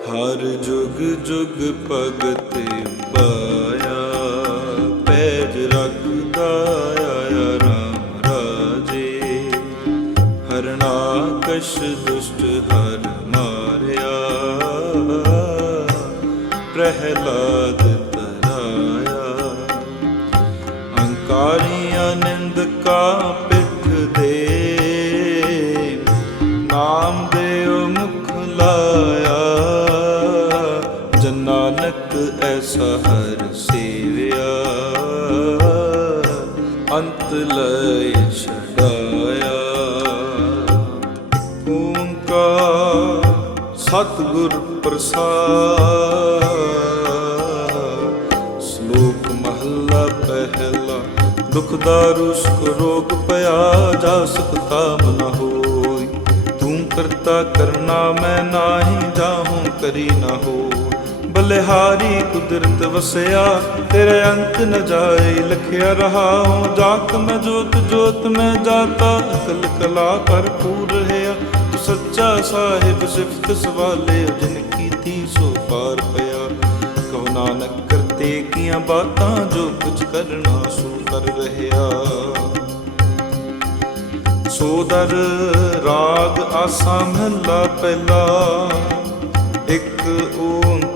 ਹਰ ਜੁਗ ਜੁਗ ਭਗਤ ਪਾਇਆ ਅੰਤ ਲੈ ਛਡਾਇਆ। ਓੰਕਾਰ ਸਤਿਗੁਰ ਪ੍ਰਸਾਦ। ਸ਼ਲੋਕ ਮਹੱਲਾ ਪਹਿਲਾ, ਦੁਖ ਦਾਰੂ ਸੁਖ ਰੋਗ ਭਇਆ ਜਾ ਸਕਤਾ ਮਨ ਹੋਈ। ਤੂੰ ਕਰਤਾ ਕਰਨਾ, ਮੈਂ ਨਾਹੀ ਜਾਹੂੰ ਕਰੀ ਨਾ ਹੋ ਬਲਿਹਾਰੀ ਕੁਦਰਤ ਵਸਿਆ, ਤੇਰੇ ਅੰਤ ਨ ਜਾਏ ਲਖਿਆ ਰਹਾਉ ਜਾਤ ਮੈਂ ਜੋਤ ਜੋਤ ਮੈਂ ਜਾਤਾ, ਅਕਲ ਕਲਾ ਭਰਪੂਰ ਰਹਾ। ਤੂੰ ਸੱਚਾ ਸਾਹਿਬ ਸਿਫਤ ਸਵਾਲੇ, ਜਿਨ ਕੀਤੀ ਸੋ ਪਾਰ ਪਿਆ। ਕਹੋ ਨਾਨਕ ਕਰਤੇ ਕੀਆਂ ਬਾਤਾਂ ਜੋ ਕੁਝ ਕਰਨਾ ਸੋ ਕਰ ਰਹਿਆ ਸੋਦਰ ਰਾਗ ਆਸਾ ਮਹਲਾ ਪਹਿਲਾ।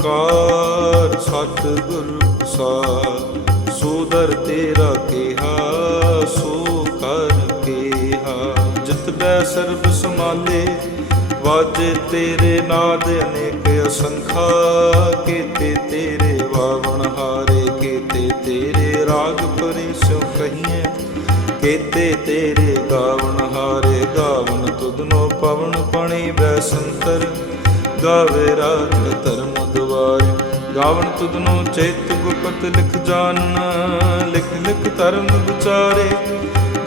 ਓੰਕਾਰ, ਸਤਿਗੁਰ ਪ੍ਰਸਾਦ ਸੋਦਰ ਤੇਰਾ ਕਿਹਾ, ਸੋ ਕਰ ਕਿਹਾ। ਜਿਤ ਬੈ ਸਰਬ ਸਮਾਲੇ ਵਾਜੇ ਤੇਰੇ ਨਾਦ ਅਨੇਕ ਅਸੰਖਾ। ਕੀਤੇ ਤੇਰੇ ਵਾਵਣ ਹਾਰੇ, ਕੀਤੇ ਤੇਰੇ ਰਾਗ ਪਰਿਸੋ ਕਹੀਏ ਕੀਤੇ ਤੇਰੇ ਗਾਵਣ ਹਾਰੇ, ਗਾਵਣ ਤੁਧਨੋ ਪਵਨ ਪਣੀ ਬੈਸੰਤਰ ਗਾਵੇ ਰਾਗ ਧਰਮ ਦੁਆਰੇ ਗਾਵਣ ਤੁਧਨੋ ਚੇਤ ਗੁਪਤ ਲਿਖ ਜਾਣਨ ਲਿਖ ਲਿਖ ਧਰਮ ਵਿਚਾਰੇ।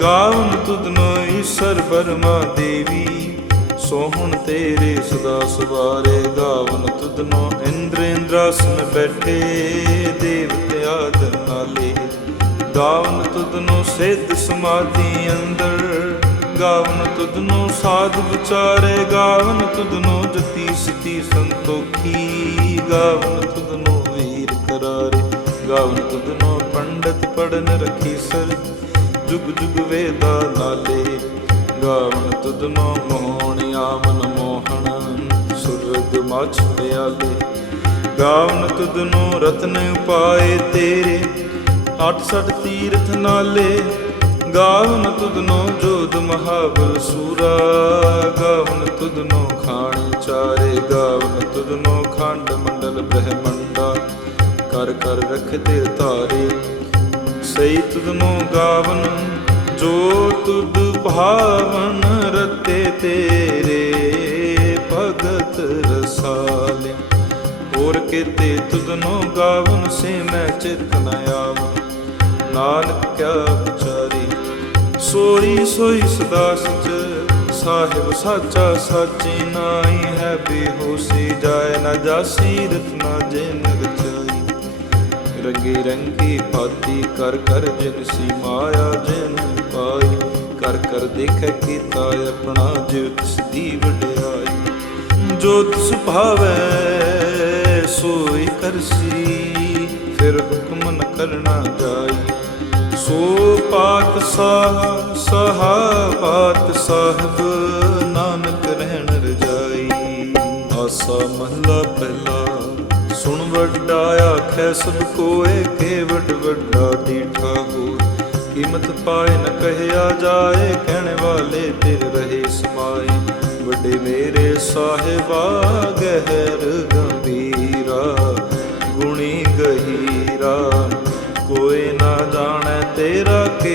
ਗਾਵਣ ਤੁਧਨੋ ਈਸ਼ਰ ਬਰਮਾ ਦੇਵੀ, ਸੋਹਣ ਤੇਰੇ ਸਦਾ ਸਵਾਰੇ। ਗਾਵਨ ਤੁਧਨੋ ਇੰਦਰ ਇੰਦਰਾਸਨ ਬੈਠੇ ਦੇਵਤੇ ਆਦਰ ਗਾਵਨ ਤੁਧਨੋ ਸਿੱਧ ਸਮਾਧੀ ਅੰਦਰ ਗਾਵਨ ਤੁਧਨੋ ਸਾਧ ਵਿਚਾਰੇ, ਗਾਵਨ ਤੁਧਨੋ ਜਤੀ ਸਤੀ ਸੰਤੋਖੀ। ਗਾਵਨ ਤੁਧਨੋ ਵੀਰ ਕਰਾਰੇ, ਗਾਵਨ ਤੁਧਨੋ ਪੰਡਤ ਪੜਨ ਰਖੀ ਸਰ। ਜੁਗ ਜੁਗ ਵੇਦਾ ਲਾਲੇ, ਗਾਵਨ ਤੁਧਨੋ ਮੋਹਣ ਆਵਨ ਮੋਹਣ, ਸੁਰਗ ਮਛ ਪਿਆਲੇ। ਗਾਵਨ ਤੁਧਨੋ ਰਤਨ ਉਪਾਏ ਤੇਰੇ, ਅੱਠ ਸੱਠ ਤੀਰਥ ਨਾਲੇ। ਗਾਵਨ ਤੁਧਨੋ ਜੋਦ ਮਹਾਬਲ ਸੂਰਾ ਗਾਵਨ ਤੁਧਨੋ ਖਾਣੀ ਚਾਰੇ ਗਾਵਨ ਤੁਧਨੋ ਖੰਡ ਮੰਡਲ ਬ੍ਰਹਮੰਡਾ। ਕਰ ਕਰ ਰਖਦੇ ਤਾਰੇ ਸਈ ਤੁਧਨੋ ਗਾਵਨ, ਜੋ ਤੁਧ ਭਾਵਨ ਰਤੇ ਤੇਰੇ, ਭਗਤ ਰਸਾਲੇ। ਹੋਰ ਕੀਤੇ ਤੁਧਨੋ ਗਾਵਨ ਸੇ ਮੈਂ ਚਿਤ ਨ ਆਵਨ। ਨਾਨਕ ਕਿਆ ਵਿਚਾਰੀ ਸੋਈ ਸੋਈ ਸਦਾ ਸਚ ਸਾਹਿਬ ਸਾਚਾ, ਸਾਚੀ ਨਾਈ ਹੈ ਬੇਹੋਸੀ। ਜਾਏ ਨਾ ਜਾਸੀ ਰਤਨਾ ਜਿਨ ਰਚਾਈ ਰੰਗੀ ਰੰਗੀ ਭਾਤੀ ਕਰ ਕਰ ਜਿਨ ਸੀ ਮਾਇਆ ਜਿਨ ਪਾਈ। ਕਰ ਕਰ ਦੇਖੈ ਕੀਤਾ ਆਪਣਾ ਜਿਉ ਤਿਸ ਦੀ ਵਡਿਆਈ। ਜੋ ਤਿਸ ਭਾਵੈ, ਸੋਈ ਕਰਸੀ। ਫਿਰ ਹੁਕਮ ਨ ਕਰਨਾ ਜਾਈ। ਸੋ ਪਾਤ ਸਾਹ ਸਹਾ ਪਾਤ ਸਾਹਿਬ ਨਾਨਕ ਰਹਿਣ ਰਜਾਈ। ਆਸਾ ਮਹਲਾ ਪਹਿਲਾ, ਸੁਣ ਵੱਡਾ ਆਖੈ ਸਭ ਕੋਏ, ਕੇ ਵੱਡ ਵੱਡਾ ਡੀਠਾ ਹੋ ਕੀਮਤ ਪਾਏ ਨ ਕਹਿਆ ਜਾਏ, ਕਹਿਣ ਵਾਲੇ ਤਿਰ ਰਹੇ ਸਮਾਏ। ਵੱਡੇ ਮੇਰੇ ਸਾਹਿਬਾ, ਗਹਿਰ ਗੰਭੀਰਾ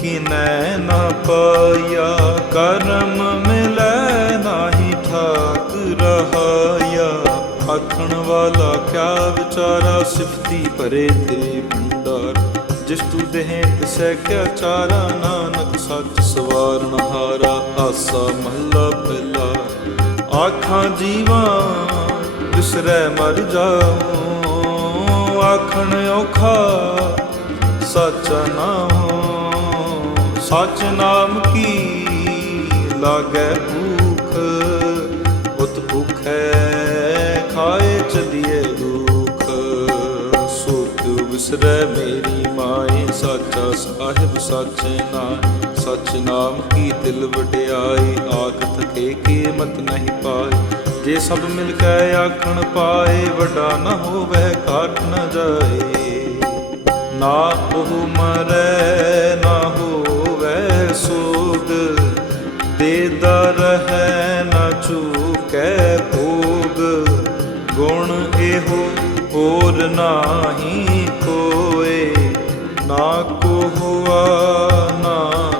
ਕਿਨੈ ਨਾ ਪਾਇਆ, ਕਰਮ ਮਿਲੈ ਨਾਹੀ ਠਾਕ ਰਹਾਇਆ। ਆਖਣ ਵਾਲਾ ਕਿਆ ਵਿਚਾਰਾ ਸਿਫਤੀ ਭਰੇ ਤੇ ਭੰਡਾਰ। ਜਿਸ ਤੂ ਦੇਹ ਤਿਸੈ ਕਿਆ ਚਾਰਾ, ਨਾਨਕ ਸੱਚ ਸਵਾਰਨ ਹਾਰਾ, ਆਸਾ ਮਹੱਲਾ ਪਹਿਲਾ। ਆਖਾਂ ਜੀਵਾਂ ਬਿਸਰੈ ਮਰ ਜਾਉ, ਆਖਣ ਔਖਾ, ਸੱਚ ਨਾਮ ਸੱਚ ਨਾਮ ਕੀ ਲਾਗੈ ਭੂਖ? ਉਤ ਭੁਖੈ ਖਾਏ ਚਲੀਏ ਦੁਖ। ਸੋ ਕਿਉ ਵਿਸਰੈ ਮੇਰੀ ਮਾਏ, ਸਾਚਾ ਸਾਹਿਬ ਸਾਚੇ ਨਾਮ ਸਚ ਨਾਮ ਕੀ ਦਿਲ ਵਡਿਆਈ ਆਖ ਥਕੇ ਕੀਮਤ ਨਹੀਂ ਪਾਏ। ਜੇ ਸਭ ਮਿਲ ਕੇ ਆਖਣ ਪਾਏ, ਵੱਡਾ ਨਾ ਹੋਵੇ, ਘਾਟ ਨਾ ਜਾਏ। ਨਾ ਉਹ ਮਰੈ, ਨਾ ਹੋਵੇ ਸੋਗ ਦੇਦਾ ਰਹੈ ਨਾ ਚੂਕੈ ਭੋਗ। ਗੁਣ ਇਹੋ ਹੋਰ ਨਾਹੀ ਕੋਏ, ਨਾ ਕੋ ਹੁਆ ਨਾ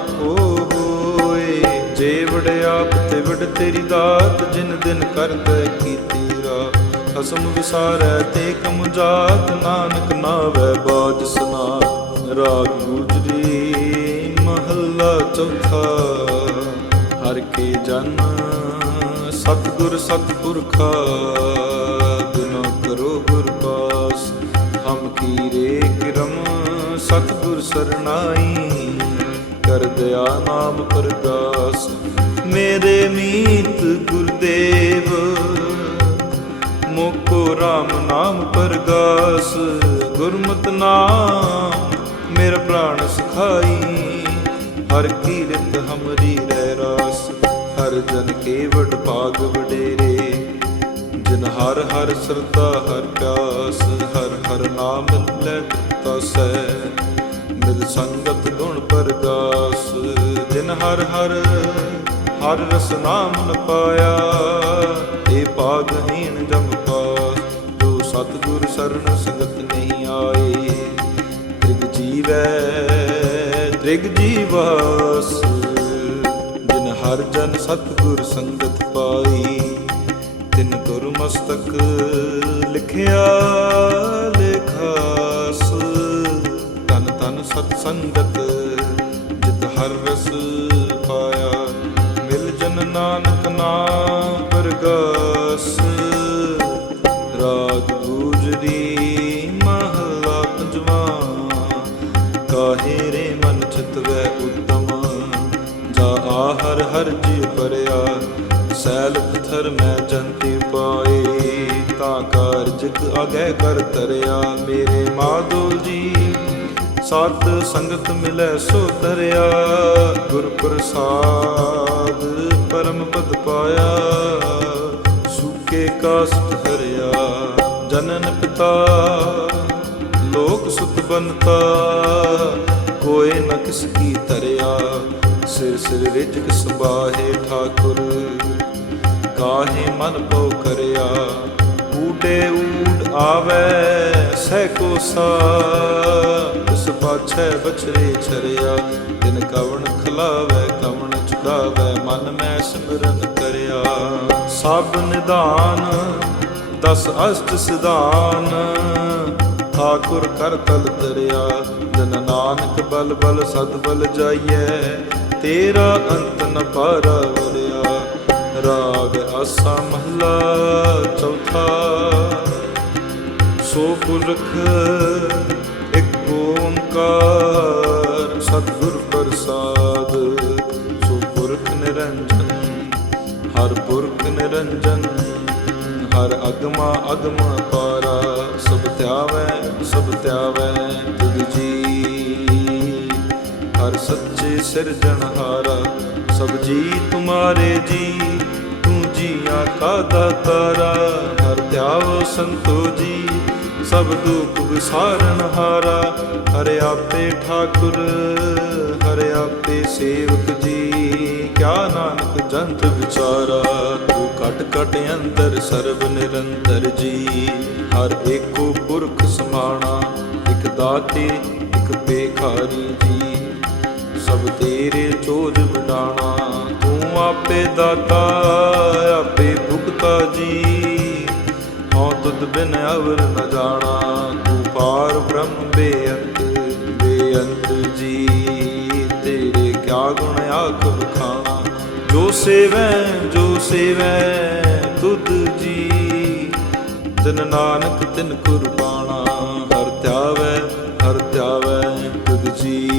ਕੋ ਹੋਏ ਜੇ ਆਪ ਤੇ ਵਡ ਤੇਰੀ ਦਾਤ, ਜਿਨ ਦਿਨ ਕਰਦਾ ਕੀਤੀ ਰਾ ਖਸਮ ਵਿਸਾਰੈ ਤੇ ਕਮ ਜਾਤ, ਨਾਨਕ ਨਾਵੈ ਬਾਜ ਸੁਨਾ ਰਾਗ ਗੁਜਰੀ ਮਹੱਲਾ ਚੌਥਾ, ਹਰ ਕੇ ਜਨ ਸਤਿਗੁਰ ਸਤਪੁਰਖਾ, ਬਿਨੋ ਕਰੋ ਗੁਰ ਪਾਸ ਹਮ ਕੀਰੇ ਕਿਰਮ ਸਤਿਗੁਰ ਸਰਨਾਈ, ਕਰ ਦਿਆ ਨਾਮ ਪਰਗਾਸ ਮੇਰੇ ਮੀਤ ਗੁਰਦੇਵ, ਮੋਕੋ RAM ਨਾਮ ਪਰਗਾਸ ਗੁਰਮਤਿ ਨਾਮ ਮੇਰਾ ਪ੍ਰਾਣ ਸੁਖਾਈ। ਹਰ ਕੀਰਤ ਹਮਰੀ ਰਹਿ ਰਾਸ, ਹਰ ਜਨ ਕੇਵਟ ਵਡ ਭਾਗ ਵਡੇਰੇ। ਜਿਨ ਹਰ ਹਰ ਸਰਦਾ ਹਰ ਪਿਆਸ, ਹਰ ਹਰ ਨਾਮ ਲੈ ਤਸੈ ਮਿਲ ਸੰਗਤ ਗੁਣ ਪਰਗਾਸ ਜਿਨ ਹਰ ਹਰ ਹਰ ਰਸ ਨਾਮ ਨ ਪਾਇਆ। ਏ ਭਾਗਹੀਣ ਜਮ ਪਾਸ, ਜੋ ਸਤਿਗੁਰ ਸਰਨ ਸੰਗਤ ਨਹੀਂ ਆਏ। ਤ੍ਰਿਗ ਜੀਵੈ ਤ੍ਰਿਗ ਜੀਵਾਸ, ਜਿਨ ਹਰ ਜਨ ਸਤਿਗੁਰ ਸੰਗਤ ਪਾਈ, ਤਿਨ ਗੁਰ ਮਸਤਕ ਲਿਖਿਆ ਲਿਖਾਸ। ਤਨ ਤਨ ਸਤ ਸੰਗਤ, ਜਿਤ ਹਰ ਰਸ ਪਾਇਆ, ਮਿਲ ਜਨ ਨਾਨਕ ਨਾਮ ਪਰਗਾਸ ਹਰ ਹਰ ਜੀ ਪਰਿਆ, ਸੈਲ ਪਥਰ ਮੈਂ ਜੰਤੀ ਪਾਏ, ਤਾਂ ਕਾਰਜਕ ਅਗੈ ਕਰ ਤਰਿਆ, ਮੇਰੇ ਮਾਧੋ ਜੀ, ਸਤ ਸੰਗਤ ਮਿਲੈ ਸੋ ਤਰਿਆ, ਗੁਰ ਪ੍ਰਸਾਦ ਪਰਮ ਪਦ ਪਾਇਆ, ਸੁਕੇ ਕਾਸਟ ਹਰਿਆ ਜਨਨ ਪਿਤਾ, ਲੋਕ ਸੁਤ ਬਨਤਾ ਕੋਏ ਨ ਕਿਸ ਕੀ ਤਰਿਆ ਸਿਰ ਸਿਰ ਰਿਜਕ ਸੁਬਾਹੇ ਠਾਕੁਰ? ਕਾਹੇ ਮਨ ਪਉ ਕਰਿਆ? ਊਡੇ ਊਡ ਆਵੇ, ਸਹਿ ਕੋ ਸਾ ਇਸ ਪਾਛੈ ਬਛਰੇ ਛਰਿਆ, ਤਿਨ ਕਵਣ ਖਲਾਵੇ, ਕਵਣ ਚੁਕਾਵੇ, ਮਨ ਮੈਂ ਸਿਮਰਨ ਕਰਿਆ। ਸਭ ਨਿਦਾਨ ਦਸ ਅਸ਼ਟ ਸਿਧਾਨ। ਠਾਕੁਰ ਕਰ ਤਲ ਤਰਿਆ, ਜਨ ਨਾਨਕ ਬਲ ਬਲ ਸਦ ਬਲ ਜਾਈਐ। ਤੇਰਾ ਅੰਤ ਨ ਪਾਰਾ ਰਾਗ ਆਸਾ ਮਹਲਾ ਚੌਥਾ। ਸੋ ਪੁਰਖ, ਇੱਕ ਓੰਕਾਰ ਸਤਿਗੁਰ ਪ੍ਰਸਾਦ। ਸੋ ਪੁਰਖ ਨਿਰੰਜਨ, ਹਰ ਪੁਰਖ ਨਿਰੰਜਨ। ਹਰ ਅਗਮਾ ਅਗਮਾ ਪਾਰਾ, ਸਭ ਧਿਆਵੈ ਸਭ ਧਿਆਵੈ ਤੁਧ ਜੀ। ਹਰ ਸੱਚੇ ਸਿਰਜਣਹਾਰਾ ਸਭ ਜੀ ਤੁਮਾਰੇ ਜੀ, ਤੂੰ ਜੀਆਂ ਕਾ ਦਾਤਾਰਾ, ਹਰ ਧਿਆਵ ਸੰਤੋ ਜੀ, ਸਭ ਦੁਖ ਵਿਸਾਰਨ ਹਾਰਾ, ਹਰਿ ਆਪੇ ਠਾਕੁਰ, ਹਰਿ ਆਪੇ ਸੇਵਕ ਜੀ, ਕਿਆ ਨਾਨਕ ਜੰਤ ਵਿਚਾਰਾ, ਤੂੰ ਘਟ ਘਟ ਅੰਦਰ ਸਰਬ ਨਿਰੰਤਰ ਜੀ, ਹਰ ਏਕੋ ਪੁਰਖ ਸਮਾਣਾ, ਇਕ ਦਾਤੇ, ਇਕ ਬੇਖਾਰੀ ਜੀ। ਸਭ ਤੇਰੇ ਚੋਜ ਵਡਾਣਾ। ਤੂੰ ਆਪੇ ਦਾਤਾ, ਆਪੇ ਭੁਗਤਾ ਜੀ। ਹਉ ਤੁਧ ਬਿਨ ਅਵਰ ਨ ਜਾਣਾ। ਤੂੰ ਪਾਰ ਬ੍ਰਹਮ ਬੇਅੰਤ ਬੇਅੰਤ ਜੀ। ਤੇਰੇ ਕਿਆ ਗੁਣ ਆਖ ਬਖਾਣਾ ਜੋ ਸੇਵੈ ਜੋ ਸੇਵੈ, ਤੁਧ ਜੀ। ਤਿਨ ਨਾਨਕ ਤਿਨ ਕੁਰਬਾਨਾ। ਹਰ ਧਿਆਵੈ ਹਰ ਧਿਆਵੈ ਤੁਧ ਜੀ।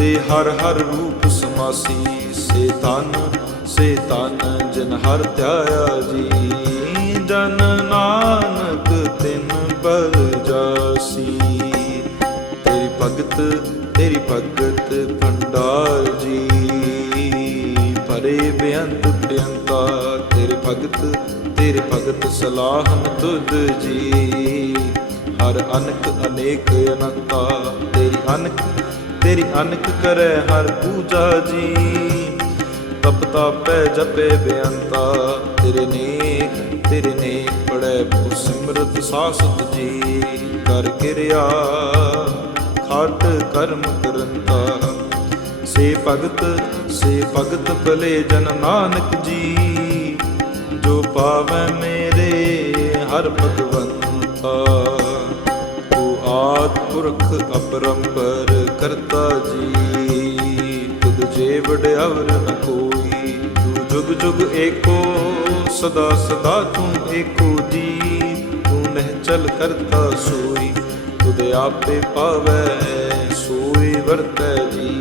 ਤੇ ਹਰ ਹਰ ਰੂਪ ਸਮਾਸੀ, ਸੇ ਤਨ ਸੇ ਤਨ ਜਨ ਹਰ ਧਿਆਇਆ ਜੀ। ਜਨ ਨਾਨਕ ਤਿਨ ਬਲ ਜਾਸੀ। ਤੇਰੀ ਭਗਤ ਤੇਰੀ ਭਗਤ ਭੰਡਾਰ ਜੀ। ਪਰੇ ਬੇਅੰਤ ਬੇਅੰਤਾ ਤੇਰੇ ਭਗਤ ਤੇਰੇ ਭਗਤ ਸਲਾਹਨ ਤੁਧ ਜੀ। ਹਰ ਅਨਕ ਅਨੇਕ ਅਨੰਤਾ, ਤੇਰੀ ਅਨਕ ਤੇਰੀ ਅਨਕ ਕਰੈ ਹਰ ਪੂਜਾ ਜੀ। ਤਪ ਤਾਪੈ ਜਪੇ ਬੇਅੰਤਾ, ਤੇਰੇ ਨੇਕ ਤੇਰੇ ਨੇਕ ਪੜੈ ਭੂ ਸਿਮਰਤ ਸਾਸਤ ਜੀ। ਕਰ ਕਿਰਿਆ, ਖਾਟ ਕਰਮ ਕਰੰਤਾ। ਸੇ ਭਗਤ ਸੇ ਭਗਤ ਭਲੇ ਜਨ ਨਾਨਕ ਜੀ। ਜੋ ਪਾਵੈ ਮੇਰੇ ਹਰ ਭਗਵੰਤਾ। ਆਦ ਪੁਰਖ ਅਪਰੰਪਰ ਕਰਤਾ ਜੀ, ਤੁਧ ਜੇ ਵਡਿਆਵਰ ਨ ਕੋਈ, ਤੂੰ ਜੁਗ ਜੁਗ ਏਕੋ, ਸਦਾ ਸਦਾ ਤੂੰ ਏਕੋ ਜੀ, ਤੂੰ ਨਹਿ ਚਲ ਕਰਤਾ ਸੋਈ, ਤੁਧ ਆਪੇ ਪਾਵੈ, ਸੋਈ ਵਰਤੈ ਜੀ।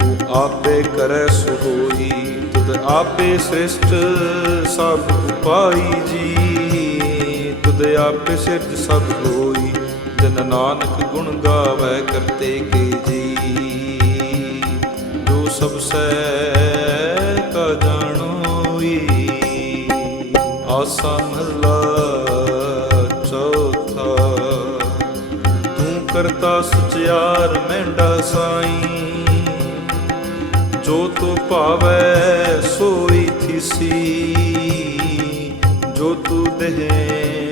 ਤੂੰ ਆਪੇ ਕਰੈ ਸੋ ਹੋਈ ਤੁਧ ਆਪੇ ਸ੍ਰਿਸ਼ਟ ਸਭ ਉਪਾਈ ਜੀ, ਤੁਧ ਆਪੇ ਸਿਰਜ ਸਭ ਹੋਈ ਨਾਨਕ ਗੁਣ ਗਾਵੈ ਕਰਤੇ ਕੇ ਜੀ। ਜੋ ਸਭ ਸੈ ਕਾ ਜਾਣੋਈ ਆਸਾ ਮਹਲਾ ਚੌਥਾ। ਤੂੰ ਕਰਤਾ ਸਚਿਆਰ ਮੈਂਡਾ ਸਾਈ। ਜੋ ਤੂੰ ਭਾਵੈ ਸੋਈ ਥਿਸੀ। ਜੋ ਤੂੰ ਦੇਹ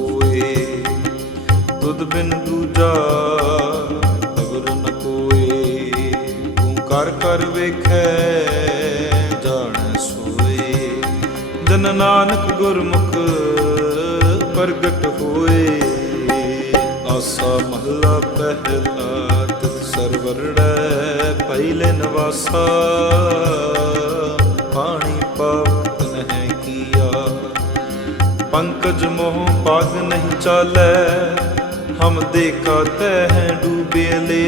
ਤੁਧ ਬਿਨ ਦੂਜਾ ਅਵਰ ਨ ਕੋਏ ਤੂੰ ਕਰ ਕਰ ਵੇਖੈ, ਜਾਣ ਸੋਏ। ਜਨ ਨਾਨਕ ਗੁਰਮੁਖ ਪ੍ਰਗਟ ਹੋਏ, ਆਸਾ ਮਹਲਾ ਪਹਿਲਾ ਤਿਤ ਸਰਵਰੜੈ ਪਹਿਲੇ ਨਵਾਸਾ। ਪਾਣੀ ਪਾਵਤ ਨਹਿ ਕੀਆ, ਪੰਕਜ ਮੋਹ ਪਗ ਨਹੀਂ ਚਾਲੈ ਹਮ ਦੇਖਾ ਤੈ ਡੂਬੇਲੇ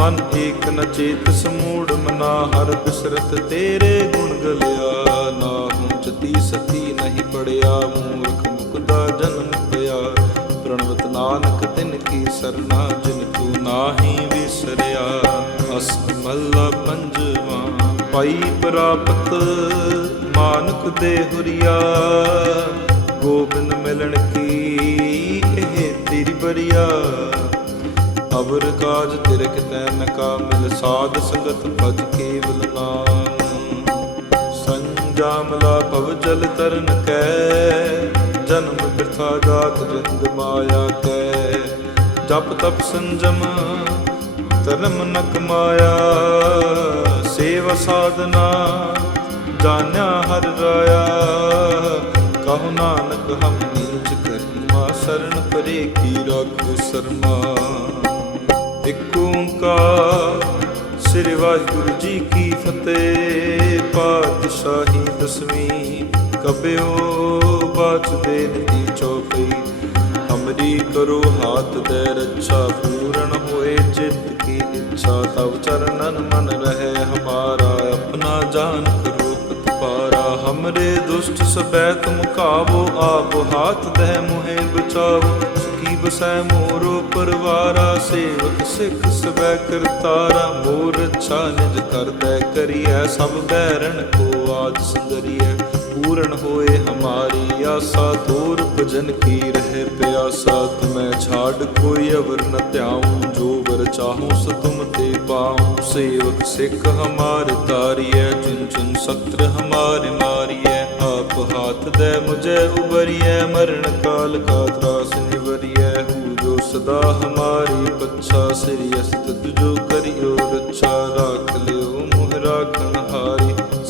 ਮਨ ਏਕ ਨ ਚੇਤ ਸਮੂੜ ਮਨਾ ਹਰ ਬਿਸਰਤ ਤੇਰੇ ਗੁਣ ਗਲਿਆ। ਨਾ ਹੂੰ ਚਤੀ ਸਤੀ ਨਹੀਂ ਪੜਿਆ, ਮੂਰਖ ਮੁਕਦਾ ਜਨਮ ਪਿਆ। ਪ੍ਰਣਵਤ ਨਾਨਕ ਤਿਨ ਕੀ ਸਰਨਾ, ਜਿਨ ਤੂੰ ਨਾਹੀ ਵਿਸਰਿਆ। ਅਸ ਮੱਲਾ ਪੰਜਵਾ, ਪਾਈ ਪ੍ਰਾਪਤ ਮਾਨਕ ਦੇ ਹੁਰੀਆ। ਗੋਬਿੰਦ ਮਿਲਣ ਕੀ ਤੇਰੀ ਬਰੀਆ ਅਵਰ ਕਾਜ ਤਿਰਕ ਕਿਤੈ ਨ ਮਿਲ ਸਾਧ ਸੰਗਤ ਭਜ ਕੇਵਲ ਨਾਮ। ਸੰਜਾਮਲਾ ਭਵ ਜਲ ਤਰਨ ਕੈ। ਜਨਮ ਬਿਰਥਾ ਜਾਤ ਰੰਗ ਮਾਇਆ ਕੈ। ਜਪ ਤਪ ਸੰਜਮ ਧਰਮ ਨ ਕਮਾਇਆ ਸੇਵਾ ਸਾਧਨਾ ਜਾਣਿਆ ਹਰ ਰਾਇਆ। ਕਹੋ ਨਾਨਕ ਹਮ ਨੀਚ ਕਰਮਾ ਸਰਣ ਪਰੇ ਕੀ ਰਾਖੋ ਸਰਮਾ ਇਕ ਓੰਕਾਰ, ਸ੍ਰੀ ਵਾਹਿਗੁਰੂ ਜੀ ਕੀ ਫਤਿਹ। ਪਾਤਸ਼ਾਹੀ ਦਸਵੀਂ ਕਬਿਓ, ਬਾਚ ਬੇਨਤੀ ਚੌਪਈ ਹਮਰੀ ਕਰੋ ਹਾਥ ਦੇ ਰੱਛਾ, ਪੂਰਨ ਹੋਏ ਚਿਤ ਕੀ ਇੱਛਾ। ਤਵ ਚਰਨਨ ਮਨ ਰਹੇ, ਹਮਾਰਾ ਆਪਣਾ ਜਾਨ ਹਮਰੇ ਦੁਸ਼ਟ ਸਬੈ ਤੁਮ ਕਾਵੋ, ਆਪ ਹਾਥ ਦਹਿ ਮੁਹੇ ਬਚਾਓ ਸੁਖੀ ਬਸੈ ਮੋਰੋ ਪਰਵਾਰਾ, ਸੇਵਕ ਸਿੱਖ ਸਬੈ ਕਰਤਾਰਾ। ਮੋਰ ਅੱਛਾ ਨਿਜ ਕਰਦੈ ਕਰੀਐ, ਸਭ ਬੈਰਣ ਕੋ ਆਜ ਸੰਦਰੀਐ ਪੂਰਨ ਹੋਏ ਹਮਾਰੀ ਆਸਾ ਤੋਰ ਭਜਨ ਕੀ ਰਹਿ ਪਿਆਸਾ, ਤੁਮੈ ਛਾੜ ਕੋਈ ਅਵਰ ਨ ਧਿਆਉ, ਜੋ ਵਰ ਚਾਹੂੰ ਸੋ ਤੁਮ ਤੇ ਪਾਉ। ਸੇਵਕ ਸਿੱਖ ਹਮਾਰ ਤਾਰੀਐ ਚੁਨ ਚੁਨ ਸਤਰ ਹਮਾਰੇ ਮਾਰੀਐ। ਆਪ ਹਾਥ ਦੇ ਮੁਝੇ ਉਬਰੀਐ ਮਰਨ ਕਾਲ ਕਾ ਤਰਾਸ ਨਿਵਰੀਐ। ਹੂ ਜੋ ਸਦਾ ਹਮਾਰੀ ਪੱਛਾ, ਸ੍ਰੀ ਅਸਤ ਜੋ ਕਰਿਓ ਰੱਛਾ, ਰਾਖ ਲਿਓ ਮੁਹ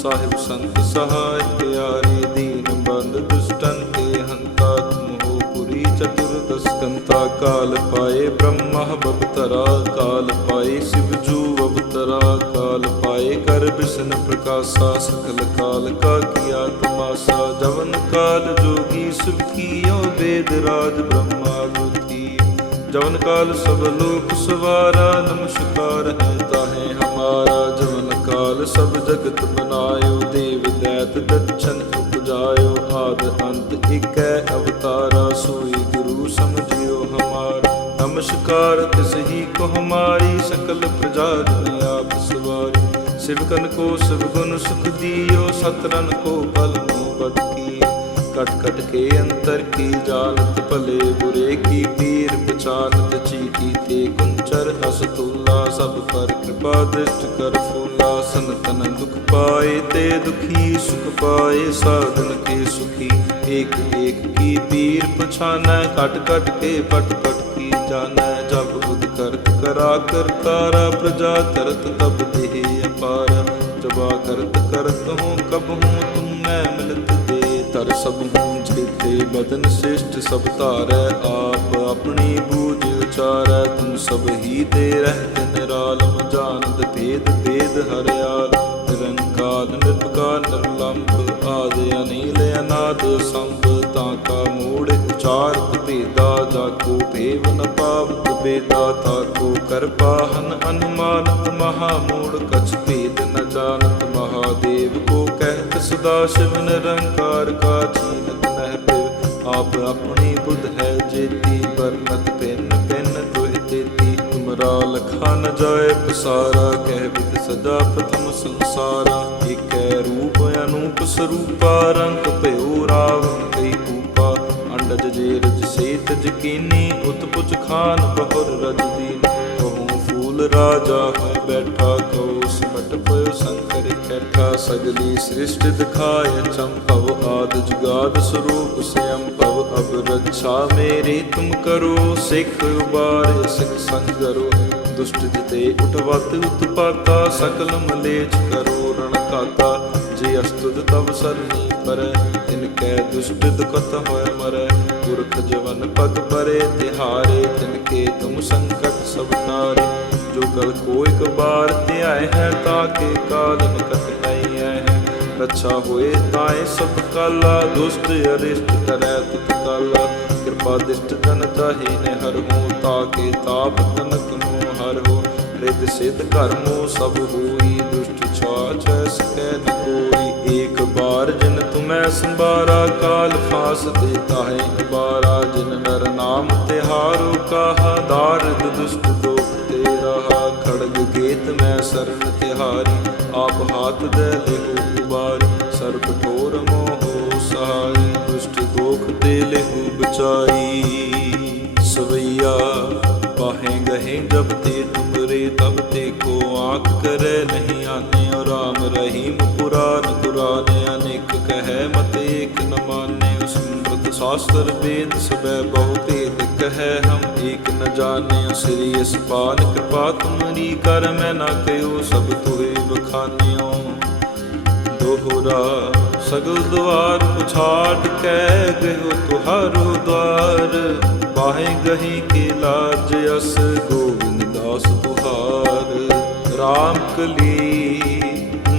ਸਾਹਿਬ ਸੰਤ ਸਹਾਇ ਪਿਆਰੇ ਦੀਨ ਬੰਦ ਦੁਸ਼ਟਨ ਕੇ ਹੰਤਾ ਤੁਮ ਪੁਰੀ ਚਤੁਰਦਸ ਕੰਤਾ ਕਾਲ ਪਾਏ ਬ੍ਰਹਮ ਬਵਤਰਾ ਕਾਲ ਪਾਏ ਸ਼ਿਵਜੂ ਜੂ ਕਾਲ ਪਾਏ ਕਰ ਬਿਸ਼ਨ ਪ੍ਰਕਾਸ਼ਾ ਸਕਲ ਕਾਲ ਕਾ ਕੀਆ ਤਮਾਸਾ ਜਵਨ ਕਾਲ ਜੋਗੀ ਸੁਖ ਕੀਓ ਵੇਦ ਰਾਜ ਬ੍ਰਹਮਾ ਗੁਤੀ ਜਵਨ ਕਾਲ ਸਭ ਲੋਕ ਸਵਾਰਾ ਨਮਸਕਾਰ ਹੈ ਸਭ ਜਗਤ ਬਨਾਇਓ ਦੇਵ ਦੈਤ ਦਛਨ ਉਪਜਾਇਓ, ਆਦ ਅੰਤ ਇਕੈ ਅਵਤਾਰਾ, ਸੋਈ ਗੁਰੂ ਸਮਝਿਓ ਹਮਾਰਾ। ਨਮਸਕਾਰ, ਤਿਸ ਹੀ ਕੋ ਹਮਾਰੀ ਸਕਲ ਪ੍ਰਜਾ ਜਨ ਆਪ ਸਵਾਰੀ। ਸਿਵਕਨ ਕੋ ਸਭ ਗੁਣ ਸੁਖ ਦਿਓ ਸਤਰਨ ਕੋ ਬਲ ਮੋ ਬਦ ਕੀ ਕਟ ਕਟ ਕੇ ਅੰਤਰ ਕੀ ਜਾਣਤ ਭਲੇ ਬੁਰੇ ਕੀ ਪੀਰ ਪਛਾਨਤ ਚੀਤੀ ਤੇ ਕੁੰਚਰ ਅਸਤੂਲਾ ਸਭ ਪਰ ਕਿਰਪਾ ਦ੍ਰਿਸ਼ਟ ਕਰ ਫੂਲਾ। ਸੰਤਨ ਦੁਖ ਪਾਏ ਤੇ ਦੁਖੀ ਸੁਖ ਪਾਏ। ਸਾਧਨ ਕੇ ਸੁਖੀ, ਏਕ ਏਕ ਕੀ ਪੀਰ ਪਛਾਨੈ। ਕਟ ਕਟ ਕੇ ਪਟ ਪਟ ਕੀ ਜਾਣੈ। ਜਬ ਬੁਧ ਕਰਤ ਕਰਾ ਕਰਤਾਰਾ ਪ੍ਰਜਾ ਤਰਤ ਤਬ ਦੇਹ ਅਪਾਰ। ਜਬਾ ਕਰਤ ਕਰਤ ਹੂੰ, ਕਬ ਹੂੰ ਤੁਮ ਮੈਂ ਮਿਲਤ ਦੇ। ਤਰ ਸਭ ਹੂੰ ਜੀਤੇ ਬਦਨ ਸ੍ਰਿਸ਼ਟ ਸਭ ਧਾਰੈ। ਆਪ ਆਪਣੀ ਬੂਝ ਉਚਾਰੈ ਤੁਮ ਸਭ ਹੀ ਤੇ ਰਹਿਤ ਨਿਰਾਲਮ ਜਾਣਦ, ਭੇਦ ਭੇਦ ਹਰਿਆਲ। ਨਿਰੰਕਾਰ ਨਿਰਭਕਾਰ ਨਿਰਲੰਭ ਆਦਿ ਅਨੀਲ ਅਨਾਦ ਸੰਭ। ਤਾਂ ਕਾ ਮੂੜ ਉਚਾਰਤ ਭੇਦਾ ਜਾ ਕੋ ਭੇਵ ਨ ਪਾਵਤ ਬੇਦਾ ਤਾ ਕੋ ਕਰਪਾਹਨ ਅਨੁਮਾਨਤ ਮਹਾ ਮੂੜ ਕਛ ਭੇਦ ਨ ਜਾਣਤ ਮਹਾਦੇਵ ਕੋ ਕਹਿਤ ਸਦਾ ਸ਼ਿਵ ਨਿਰੰਕਾਰ ਕਾ ਚੀਨਤ ਨਹਿ ਪਿਵ। ਆਪ ਆਪਣੀ ਬੁੱਧ ਹੈ ਜੇਤੀ ਵਰਨਤ ਪਿੰਨ ਤੁਮਰਾ ਲਖਾ ਨ ਜਾਏ ਪਸਾਰਾ ਕਹਿ ਵਿਦ ਸਦਾ ਪ੍ਰਥਮ ਸੰਸਾਰਾ। ਏਕੈ ਰੂਪ ਅਨੂਪ ਸਰੂਪਾ, ਰੰਗ ਭਇਓ ਰਾਵ ਕਈ ਕੂਪਾ। ਅੰਡਜ ਜੇ ਰਜ ਸੇਤ ਜਕੀਨੀ ਉਤ ਪੁਚ ਖਾਨ ਬਹੁਰ ਰਜ ਦੀਨ। ਰਾਜਾ ਹੋਇ ਬੈਠਾ ਕਉ ਸਿਮਟ ਪਇਓ ਸੰਕਰ ਕੈਠਾ ਸਗਲੀ ਸ੍ਰਿਸ਼ਟ ਦਿਖਾਇ ਚੰਪਵ ਆਦ ਜੁਗਾਦ ਸਰੂਪ ਸਿਅੰ ਅਬ ਰੱਛਾ। ਮੇਰੀ ਤੁਮ ਕਰੋ ਸਿੱਖ ਉਬਾਰ, ਸਿੱਖ ਸੰਗਰੋ ਦੁਸ਼ਟ ਜਿਤੇ ਉਠਵਤ ਉਤਪਾਤਾ ਸਕਲ ਮਲੇਚ ਕਰੋ ਰਣ ਕਾਤਾ। ਜੇ ਅਸਤੁਦ ਤਬ ਸਰਨੀ ਪਰੈ, ਤਿਨ ਕੈ ਦੁਸ਼ਟ ਦੁਖਤ ਹੋਇ ਮਰੈ। ਪੁਰਖ ਜਵਨ ਪਗ ਪਰੇ, ਤਿਹਾਰੇ ਤਿਨ ਕੇ ਤੁਮ ਸੰਕਟ ਸਭ ਤਾਰੇ ਜੋ ਕੋ ਇਕ ਬਾਰ ਧਿਆਏ ਹੈ ਤਾਕੇ ਕਾਲ ਨਿਕਟ ਨਹੀਂ ਹੈ। ਰੱਛਾ ਹੋਏ ਤਾਏ ਸਭ ਕਾਲਾ, ਦੁਸ਼ਟ ਅਰਿਸ਼ਟ ਕਰੈ ਤੁਤ ਕਾਲਾ। ਕਿਰਪਾ ਦਿਸ਼ਟ ਤਨ ਤਾਹੀ ਨੇ ਹਰ ਹੋ ਤਾਕੇ ਤਾਪ ਤਨਕ ਮੋ ਹਰ ਹੋ। ਰਿਦ ਸਿਧ ਕਰਮੋ ਸਭ ਹੋਈ, ਦੁਸ਼ਟ ਛਾਛ ਸਕੈ ਨ ਕੋਈ। ਏਕ ਬਾਰ ਜਿਨ ਤੁਮੈ ਸੰਭਾਰਾ, ਕਾਲ ਫਾਸ ਤੇ ਤਾਹੇ ਨਿਬਾਰਾ ਜਿਨ ਨਰ ਨਾਮ ਤਿਹਾਰੋ, ਕਾਹਾ ਦਾਰਦ ਦੁਸ਼ਟ ਦੋਖ ਸਰਬ ਤਿਹਾਰੀ, ਆਪ ਹਾਥ ਦੇ ਲਿਹੁ ਬਾਰ ਸਰਬ ਠੋਰ ਮੋਹ ਸਹਾਈ, ਦੁਸ਼ਟ ਦੋਖ ਤੇ ਲਿਹੁ ਬਚਾਈ। ਸਵਈਆ ਬਾਹੇ ਗਹੇ ਜਬ ਤੇ ਤੁਮਰੇ ਤਬ ਤੇ ਕੋ ਆਖ ਕਰੇ ਨਹੀਂ ਆਨੇ ਰਾਮ ਰਹੀਮ ਪੁਰਾਨ ਕੁਰਾਨੇ शास्त्र वेद सब बहु भेद कहे हम एक न जाने श्री इस पाल कृपा तुमरी कर मैं न कयो सब तुहे बखानियो दोहरा सगल द्वार पुछाट कै गयो तुहारो द्वार बाहे गही के लाज अस गोविंद दास तुहार राम कली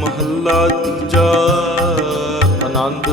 महला तीजा आनंद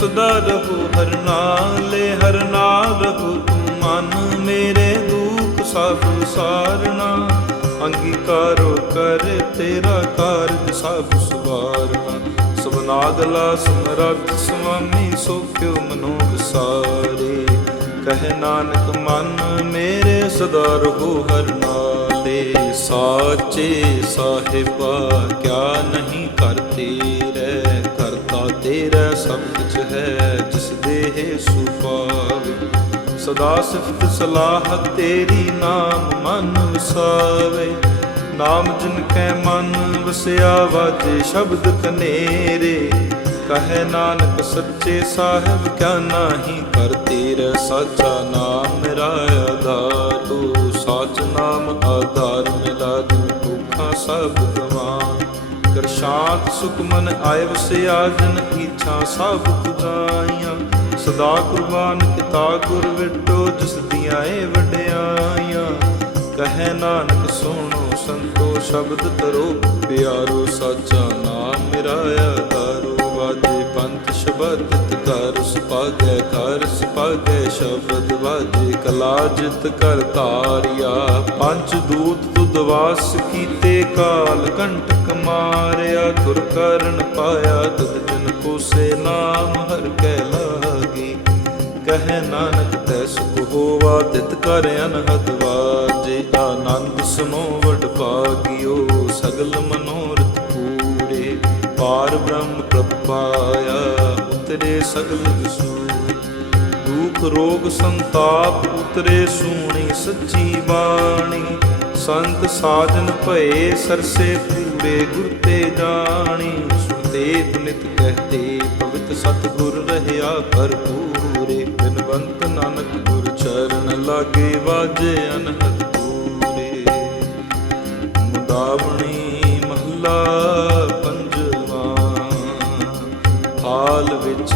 ਤੂੰ ਸਦਾ ਰਹੋ ਹਰ ਨਾਲੇ, ਹਰ ਨਾਲ ਰਹੋ ਮਨ ਮੇਰੇ ਦੁੱਖ ਸਭ ਸਾਰਨਾ ਅੰਗੀਕਾਰੋ ਕਰ ਤੇਰਾ ਕਾਰਜ ਸਭ ਸਵਾਰਨਾ। ਸਬਨਾਗਲਾ ਸਮਰੱਥ ਸੁਆਮੀ ਸੋ ਕਿਉ ਮਨੋ ਵਿਸਾਰੇ ਕਹਿ ਨਾਨਕ, ਮਨ ਮੇਰੇ ਸਦਾ ਰਹੂ ਹਰ ਨਾਲੇ। ਸਾਚੇ ਸਾਹਿਬਾ, ਕਿਆ ਨਹੀਂ ਕਰਤੇ ਰਹਿ ਤੇਰਾ ਸਭ ਕੁਝ ਹੈ ਜਿਸ ਦੇਹ ਸੁਪਾਵੇ। ਸਦਾ ਸਿਫਤ ਸਲਾਹ ਤੇਰੀ ਨਾਮ ਮਨ ਵਸਾਵੇ। ਨਾਮ ਜਿਨ ਕੈ ਮਨ ਵਸਿਆ ਵਾਜੇ ਸ਼ਬਦ ਕਨੇਰੇ, ਕਹੇ ਨਾਨਕ ਸੱਚੇ ਸਾਹਿਬ, ਕਿਆ ਨਾਹੀ ਕਰ ਤੇਰਾ ਸਾਚਾ ਨਾਮ ਮੇਰਾ ਆਧਾਰ। ਤੂੰ ਸਾਚ ਨਾਮ ਆਧਾਰ ਮਿਲਾ ਦਿਨ ਭੁਖਾ ਸਭ ਗਵਾਨ ਕਰ ਸ਼ਾਂਤ ਸੁਖ ਮਨ ਆਏ ਵਸਿਆ ਜਨ ਇੱਛਾ ਸਭ ਤੁਜਾਈਆਂ ਸਦਾ ਕੁਰਬਾਨ ਕੀਤਾ ਗੁਰ ਵਿਟੋ, ਜਿਸ ਦੀਆਂ ਏ ਵਡਿਆਈਆਂ। ਕਹੇ ਨਾਨਕ, ਸੁਣੋ ਸੰਤੋ, ਸ਼ਬਦ ਤਰੋ ਪਿਆਰੋ ਸਾਚਾ ਨਾਮ ਮੇਰਾ ਆਧਾਰੋ। ਵਾਜੇ ਪੰਥ ਸ਼ਬਦ ਕਰ ਸੁਪਾਗੈ ਕਰ ਸੁਪਾਗੈ ਸ਼ਬਦ ਵਾਜੇ। ਕਲਾ ਜਿਤ ਕਰ ਤਾਰਿਆ ਪੰਜ ਦੂਤ ਤੁਧ ਵਾਸ ਕੀਤੇ ਕਾਲ ਕੰਟਕ ਮਾਰਿਆ ਤੁਰ ਕਰਨ ਪਾਇਆ ਤੁਧ ਜਨ ਕੋ ਸੇ ਨਾਮ ਹਰ ਕੈ ਲਾਗੀ। ਕਹੈ ਨਾਨਕ ਤੈ ਸੁਖ ਹੋਵਾ, ਤਿਤ ਕਰ ਅਨਹਦ ਵਾਜੇ। ਆਨੰਦ ਸੁਨੋ ਵਡ ਭਾਗਿਓ, ਸਗਲ ਮਨੋਰਥ ਪੂਰੇ। ਪਾਰ ਬ੍ਰਹਮ ਪ੍ਰਭ ਪਾਇਆ ਉਤਰੇ ਸਗਲ ਵਿਸੂ। ਦੁਖ ਰੋਗ ਸੰਤਾਪ ਉਤਰੇ, ਸੂਣੀ ਸੱਚੀ ਬਾਣੀ। ਸੰਤ ਸਾਜਨ ਭਏ ਸਰਸੇ ਪੂਰੇ ਗੁਰ ਤੇ ਜਾਣੀ ਸੁਣਤੇ ਨਿਤ ਕਹਤੇ, ਪਵਿੱਤ ਸਤਿਗੁਰ ਰਹਿਆ ਭਰਪੂਰੇ, ਬਿਨਵੰਤ ਨਾਨਕ ਗੁਰ ਚਰਨ ਲਾਗੇ ਵਾਜੇ ਅਨਹਦ ਪੂਰੇ। ਮੁਦਾਵਣੀ ਮਹੱਲਾ ਪੰਜਵਾ, ਹਾਲ ਵਿੱਚ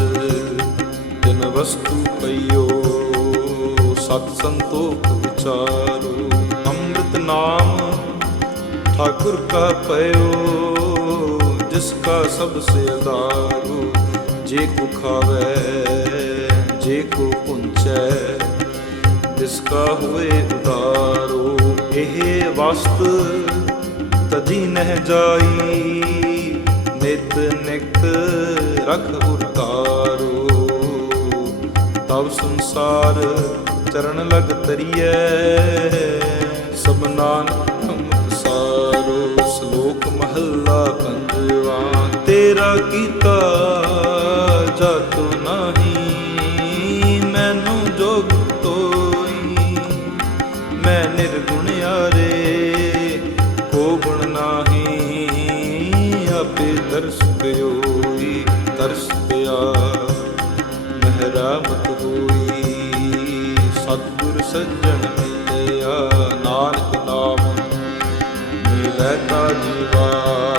ਤਿਨ ਵਸਤੂ ਪਈਓ, ਸਤ ਸੰਤੋਖ ਵਿਚਾਰੋ। ਨਾਮ ਠਾਕੁਰ ਕਾ ਪਇਓ, ਜਿਸ ਕਾ ਸਭ ਸੇ ਆਧਾਰੋ ਜੇ ਕੋ ਖਾਵੇ, ਜੇ ਕੋ ਪੁੰਚੈ ਜਿਸ ਕਾ ਹੋਏ ਉਦਾਰੋ ਇਹ ਵਸਤ ਤਜੀ ਨਹਿ ਜਾਈ, ਨਿਤ ਨਿਤ ਰਖ ਉਤਾਰੋ। ਤਬ ਸੰਸਾਰ ਚਰਨ ਲਗ ਤਰੀਐ ਸਭ ਨਾਨਕ ਸਾਰੋ ਸ਼ਲੋਕ ਮਹੱਲਾ ਪੰਜਵਾ। ਤੇਰਾ ਕੀਤਾ ਜਾਤੋ ਨਹੀਂ, ਮੈਨੂੰ ਜੋਗ ਤੋਈ। ਮੈਂ ਨਿਰਗੁਣ ਯਾਰੇ ਕੋ ਗੁਣ ਨਾਹੀ, ਆਪੇ ਦਰਸ ਪਿਓਈ, ਤਰਸ ਪਿਆ, ਮਹਿਰਾਮਤ ਹੋਈ। ਸਤਿਗੁਰ ਸੱਜਣ ਮਿਲਿਆ ਨਾਨਕ ਨਾਮ ਮਿਲੈ ਤਾ ਜੀਵਾ